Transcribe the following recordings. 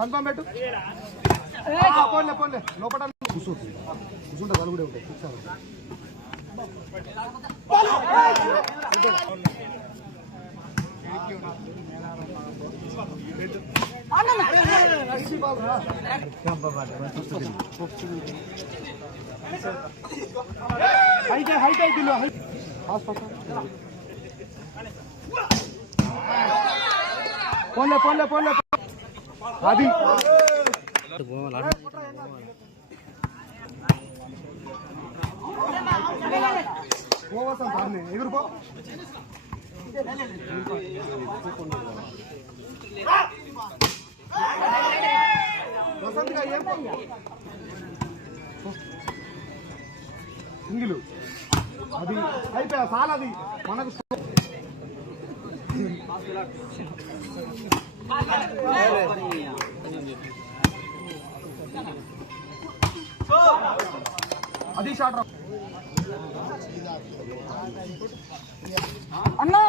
Confirm పెట్టు పోన్లే పోన్లే లోపల కూర్చుంటుంది కూర్చుంటే వాళ్ళు కూడా ఉంటాయి కూర్చోాలి పోన్లే పోన్లే పోన్లే అది ఎగురుపో వసంతగా ఏం సింగిలు అది అయిపోయా చాలా అది మనకు అది షాట్ అన్నా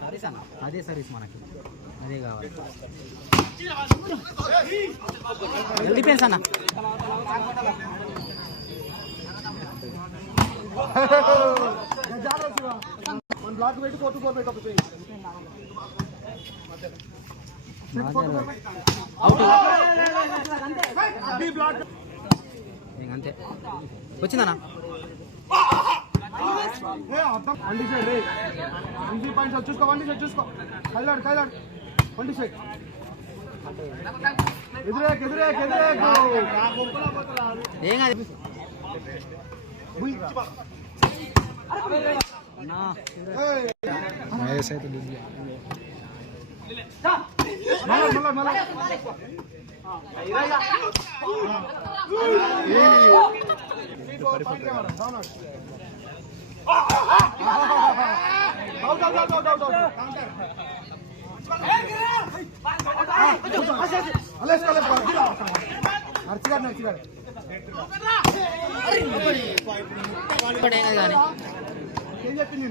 సరీస్ అన్న అదే సరీస్ మనకి అదే కావాలి డిఫెన్స్ అన్న బ్లాక్ పెట్టి కొట్టు పోయి అంతే వచ్చిందన్నా చూసుకో వండి సైడ్ చూసుకో కైలాడు కైలాడు వండి సైడ్ ఎదురేక్ ఎదురేక్ ఎదురేక్ ఏం కాదు ఏం చెప్పింది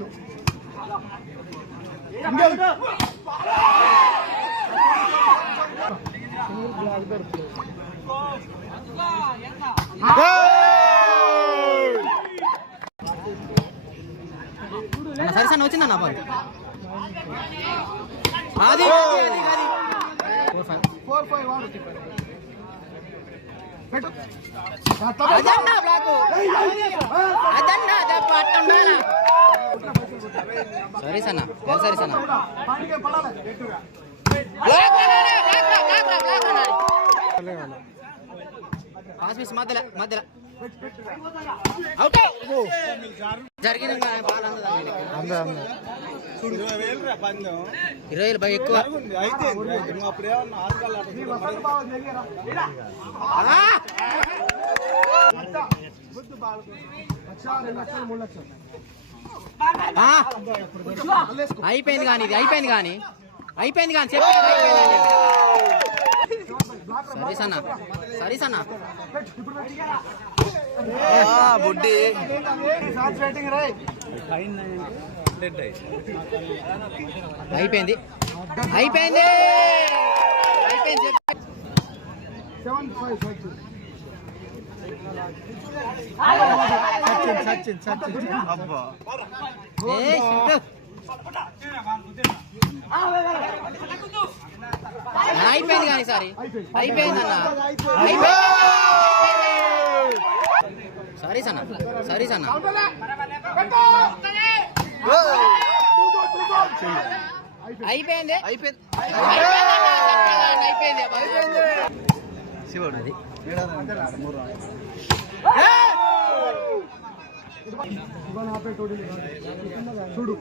నేను సరిసన్న వచ్చిందన్న బాల్ అది 4-5 వాడు పెట్టు అదన్న బ్లాక్ అదన్న దప్పట్టున్నానా సరిసన్న సరిసన్న పాటికే పడాలి బ్లాక్ పాస్ మిస్ మధ్యలో మధ్యలో అవుట్ జరిగింది 20,000 బాగా ఎక్కువ అయిపోయింది కానీ ఇది అయిపోయింది కానీ చెప్పేది సరీసన్న సరీసన్న బుడ్డి అయిపోయింది అయిపోయింది అయిపోయింది సచిన్ అబ్బా అయిపోయింది కానీ సారీ అయిపోయింది అన్న సరీస్ అన్న సరీస్ అన్న అయిపోయింది అయిపోయింది అయిపోయింది శివుడు అది చూడు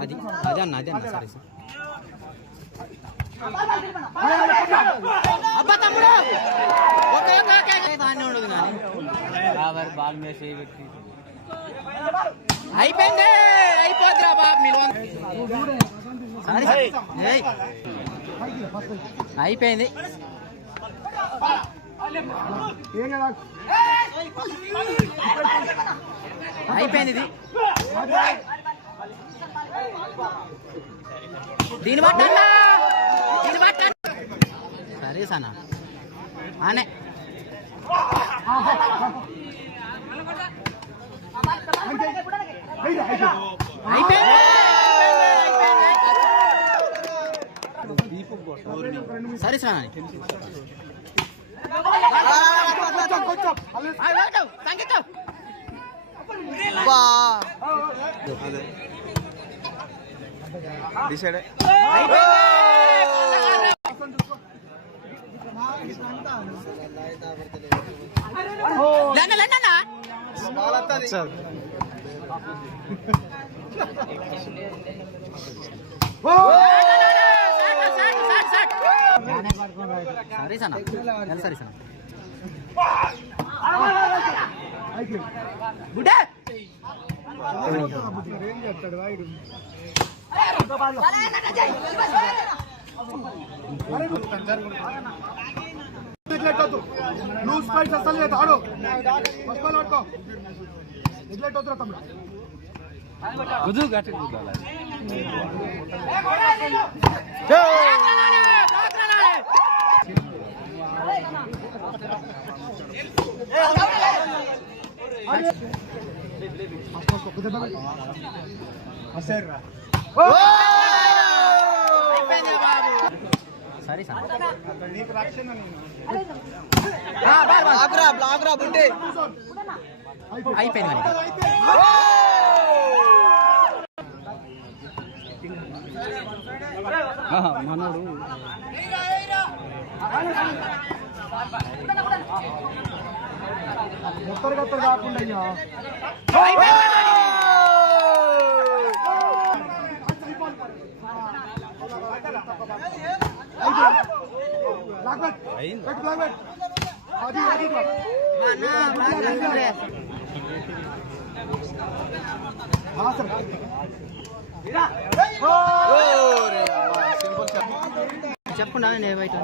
అది అదన్న సరే అబ్బా తమ్ముడు ఓకే ఓకే ఓకే బరాబర్ బాల్ మీద చేయబెట్టి అయిపోయింది. అయిపోద్దిరా బాబు మీరు అయిపోయింది. అయిపోయింది ఇది. దీని పట్టన్నా దీని పట్ట సరే సనా ఆనే సరే సనా సంగీతం సరే సనా సరే సనా గుడ్ లూజ్ ఫైట్ అసలు లేదు. ఆడు ఫస్ట్ బాల్ పట్టుకో. నెగ్లెక్ట్ అవుతురా తమ్ముడు. సరే సనా అయిపోయింది. మనోడు మొత్తం కాకుండా చెప్పకుండా నేను బయట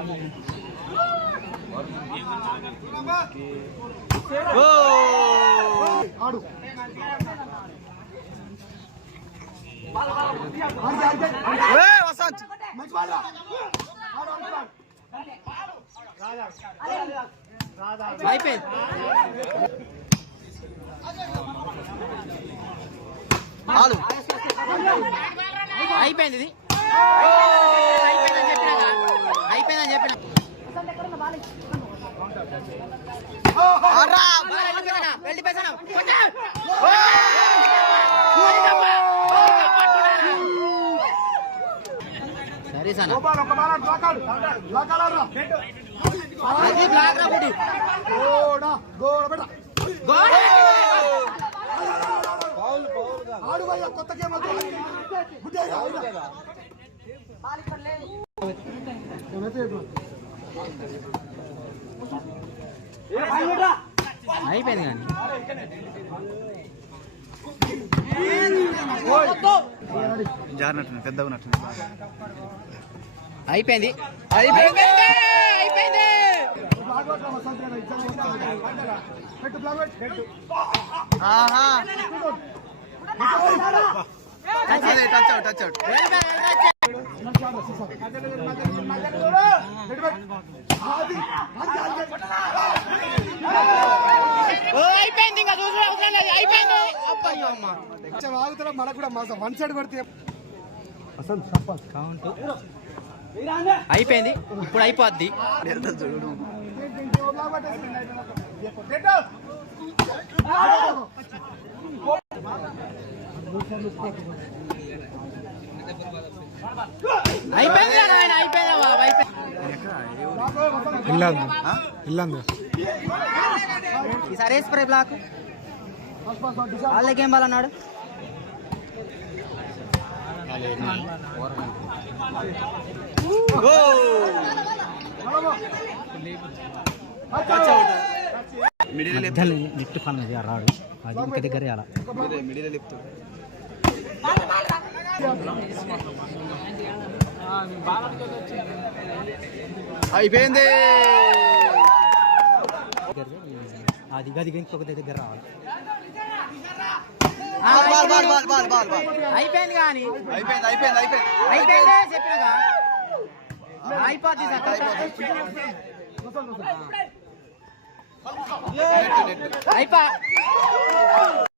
ఆడు అయిపోయింది. అయిపోయింది ఇది. అయిపోయిందని చెప్పినా అయిపోయిందని చెప్పిన వెళ్ళిపోయాను. సరే సనా అది బ్లాక్ రా బుడి గోడ గోడ బెట ఆడు భయ్యా కొత్త గేమ్ అయిపోయింది కానీ జారినట్టు పెద్దగా ఉన్నట్టు అయిపోయింది. అయిపోయింది. అయిపోయింది. టచ్ అవుట్ అయిపోయింది. ఇంకా చూసిన అవసరం లేదు. అయిపోయింది. ఆగుతారా మనకు కూడా మాసం వన్ సైడ్ పడితే కౌంట్ అయిపోయింది. ఇప్పుడు అయిపోద్ది. అయిపోయింది. అయిపోయింది బాబు అయిపోయింది. ఈసారి వేసిపోయి బ్లాక్ వాళ్ళకి ఏం బాలన్నాడు. మిడిల్ మధ్యలో నెట్ ఫన్ అది రాడు అది ఇంక దగ్గర వేయాలి. మిడిల్ లేపుతూ అయిపోయింది. అది గది ఇంకొక దగ్గర రావాలి. Ball ball ball ball ball ball అయిపోయింది కానీ అయిపోయింది అయిపోయింది అయిపోయింది అయిపోయిందే చెప్పినగా అయిపోతుంది నెట్ నెట్ అయిపో